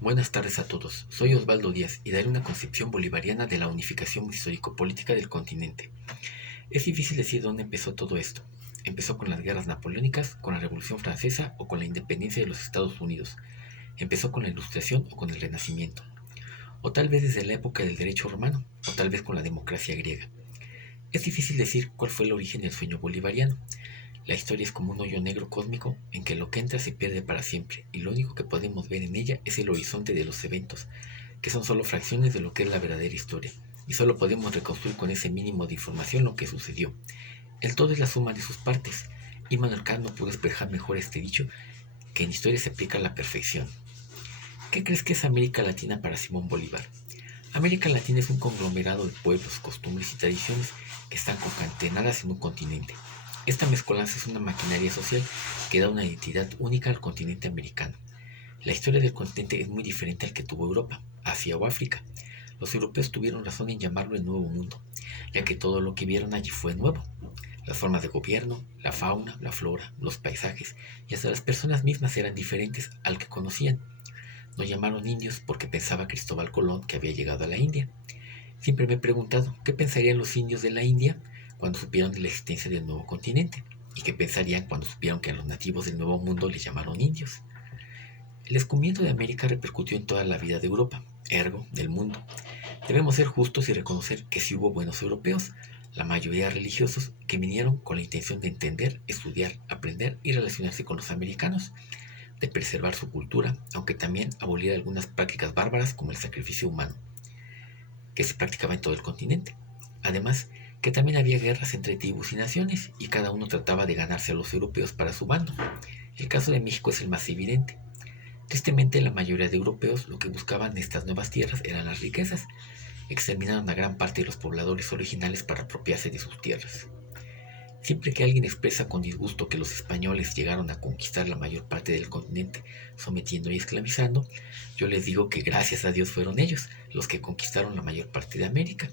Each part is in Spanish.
Buenas tardes a todos, soy Osvaldo Díaz y daré una concepción bolivariana de la unificación histórico-política del continente. Es difícil decir dónde empezó todo esto. ¿Empezó con las guerras napoleónicas, con la Revolución Francesa o con la independencia de los Estados Unidos? ¿Empezó con la Ilustración o con el Renacimiento? O tal vez desde la época del derecho romano, o tal vez con la democracia griega. Es difícil decir cuál fue el origen del sueño bolivariano. La historia es como un hoyo negro cósmico en que lo que entra se pierde para siempre y lo único que podemos ver en ella es el horizonte de los eventos, que son solo fracciones de lo que es la verdadera historia, y solo podemos reconstruir con ese mínimo de información lo que sucedió. El todo es la suma de sus partes. Immanuel Kant no pudo expresar mejor este dicho que en historia se aplica a la perfección. ¿Qué crees que es América Latina para Simón Bolívar? América Latina es un conglomerado de pueblos, costumbres y tradiciones que están concatenadas en un continente. Esta mezcolanza es una maquinaria social que da una identidad única al continente americano. La historia del continente es muy diferente al que tuvo Europa, Asia o África. Los europeos tuvieron razón en llamarlo el Nuevo Mundo, ya que todo lo que vieron allí fue nuevo. Las formas de gobierno, la fauna, la flora, los paisajes y hasta las personas mismas eran diferentes al que conocían. Nos llamaron indios porque pensaba Cristóbal Colón que había llegado a la India. Siempre me he preguntado qué pensarían los indios de la India cuando supieron de la existencia del nuevo continente y qué pensarían cuando supieron que a los nativos del Nuevo Mundo les llamaron indios. El descubrimiento de América repercutió en toda la vida de Europa, ergo del mundo. Debemos ser justos y reconocer que sí hubo buenos europeos, la mayoría religiosos, que vinieron con la intención de entender, estudiar, aprender y relacionarse con los americanos, de preservar su cultura, aunque también abolir algunas prácticas bárbaras como el sacrificio humano, que se practicaba en todo el continente. Además, que también había guerras entre tribus y naciones, y cada uno trataba de ganarse a los europeos para su bando. El caso de México es el más evidente. Tristemente, la mayoría de europeos lo que buscaban en estas nuevas tierras eran las riquezas. Exterminaron a gran parte de los pobladores originales para apropiarse de sus tierras. Siempre que alguien expresa con disgusto que los españoles llegaron a conquistar la mayor parte del continente, sometiendo y esclavizando, yo les digo que gracias a Dios fueron ellos los que conquistaron la mayor parte de América.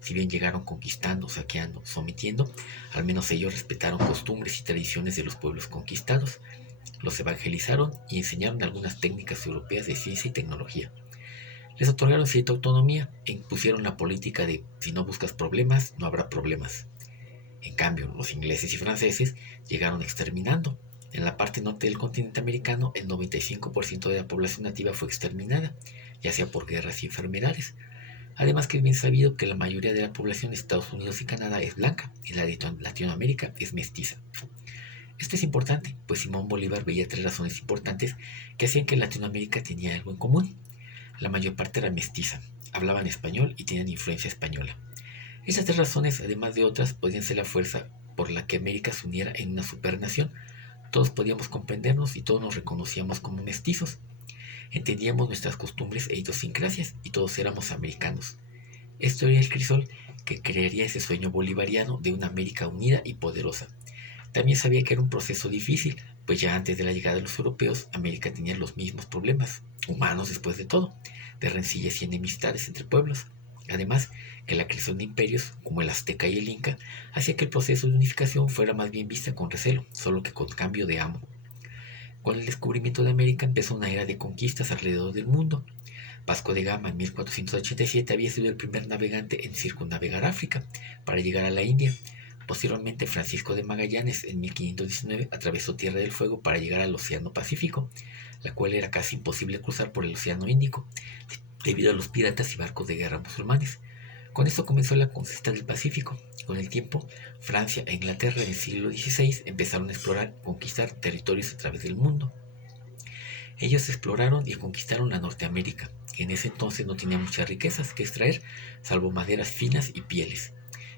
Si bien llegaron conquistando, saqueando, sometiendo, al menos ellos respetaron costumbres y tradiciones de los pueblos conquistados, los evangelizaron y enseñaron algunas técnicas europeas de ciencia y tecnología. Les otorgaron cierta autonomía e impusieron la política de si no buscas problemas, no habrá problemas. En cambio, los ingleses y franceses llegaron exterminando. En la parte norte del continente americano, el 95% de la población nativa fue exterminada, ya sea por guerras y enfermedades. Además que es bien sabido que la mayoría de la población de Estados Unidos y Canadá es blanca y la de Latinoamérica es mestiza. Esto es importante, pues Simón Bolívar veía tres razones importantes que hacían que Latinoamérica tenía algo en común. La mayor parte era mestiza, hablaban español y tenían influencia española. Esas tres razones, además de otras, podían ser la fuerza por la que América se uniera en una supernación. Todos podíamos comprendernos y todos nos reconocíamos como mestizos. Entendíamos nuestras costumbres e idiosincrasias y todos éramos americanos. Esto era el crisol que crearía ese sueño bolivariano de una América unida y poderosa. También sabía que era un proceso difícil, pues ya antes de la llegada de los europeos, América tenía los mismos problemas, humanos después de todo, de rencillas y enemistades entre pueblos. Además, que la creación de imperios, como el azteca y el inca, hacía que el proceso de unificación fuera más bien vista con recelo, solo que con cambio de amo. Con el descubrimiento de América empezó una era de conquistas alrededor del mundo. Vasco de Gama en 1487 había sido el primer navegante en circunnavegar África para llegar a la India. Posteriormente, Francisco de Magallanes en 1519 atravesó Tierra del Fuego para llegar al Océano Pacífico, la cual era casi imposible cruzar por el Océano Índico, debido a los piratas y barcos de guerra musulmanes. Con esto comenzó la conquista del Pacífico. Con el tiempo, Francia e Inglaterra en el siglo XVI empezaron a explorar y conquistar territorios a través del mundo. Ellos exploraron y conquistaron la Norteamérica, que en ese entonces no tenía muchas riquezas que extraer, salvo maderas finas y pieles.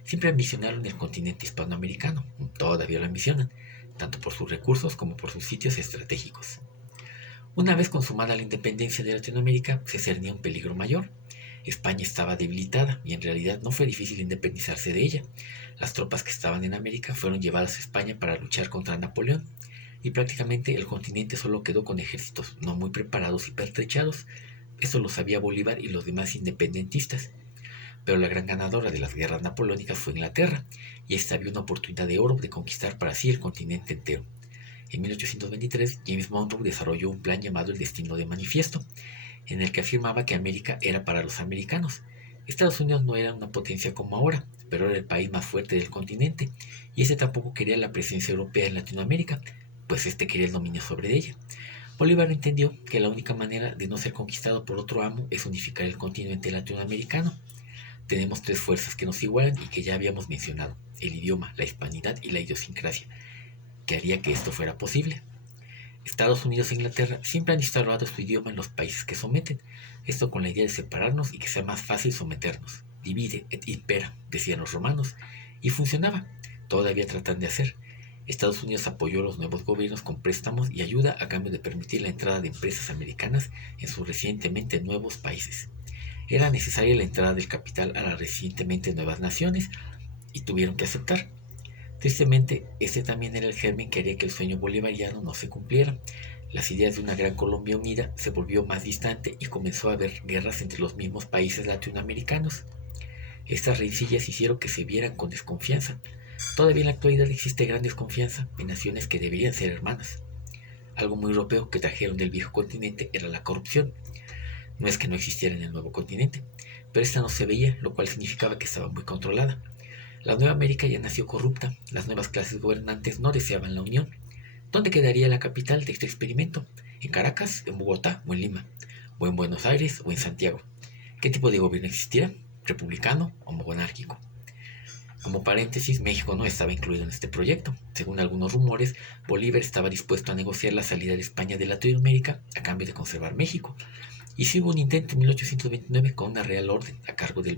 Siempre ambicionaron el continente hispanoamericano, todavía lo ambicionan, tanto por sus recursos como por sus sitios estratégicos. Una vez consumada la independencia de Latinoamérica, se cernía un peligro mayor. España estaba debilitada y en realidad no fue difícil independizarse de ella. Las tropas que estaban en América fueron llevadas a España para luchar contra Napoleón y prácticamente el continente solo quedó con ejércitos no muy preparados y pertrechados. Eso lo sabía Bolívar y los demás independentistas. Pero la gran ganadora de las guerras napoleónicas fue Inglaterra, y esta vio una oportunidad de oro de conquistar para sí el continente entero. En 1823, James Monroe desarrolló un plan llamado el Destino de Manifiesto. en el que afirmaba que América era para los americanos. Estados Unidos no era una potencia como ahora, pero era el país más fuerte del continente, y ese tampoco quería la presencia europea en Latinoamérica, pues este quería el dominio sobre ella. Bolívar entendió que la única manera de no ser conquistado por otro amo es unificar el continente latinoamericano. Tenemos tres fuerzas que nos igualan y que ya habíamos mencionado: el idioma, la hispanidad y la idiosincrasia, que haría que esto fuera posible. Estados Unidos e Inglaterra siempre han instaurado su idioma en los países que someten, esto con la idea de separarnos y que sea más fácil someternos. Divide et impera, decían los romanos, y funcionaba. Todavía tratan de hacer. Estados Unidos apoyó a los nuevos gobiernos con préstamos y ayuda a cambio de permitir la entrada de empresas americanas en sus recientemente nuevos países. Era necesaria la entrada del capital a las recientemente nuevas naciones y tuvieron que aceptar. Tristemente, este también era el germen que haría que el sueño bolivariano no se cumpliera. Las ideas de una gran Colombia unida se volvió más distante y comenzó a haber guerras entre los mismos países latinoamericanos. Estas rencillas hicieron que se vieran con desconfianza. Todavía en la actualidad existe gran desconfianza en naciones que deberían ser hermanas. Algo muy europeo que trajeron del viejo continente era la corrupción. No es que no existiera en el nuevo continente, pero esta no se veía, lo cual significaba que estaba muy controlada. La Nueva América ya nació corrupta, las nuevas clases gobernantes no deseaban la unión. ¿Dónde quedaría la capital de este experimento? ¿En Caracas, en Bogotá o en Lima? ¿O en Buenos Aires o en Santiago? ¿Qué tipo de gobierno existirá? ¿Republicano o monárquico? Como paréntesis, México no estaba incluido en este proyecto. Según algunos rumores, Bolívar estaba dispuesto a negociar la salida de España de Latinoamérica a cambio de conservar México. Y sí hubo un intento en 1829 con una real orden a cargo del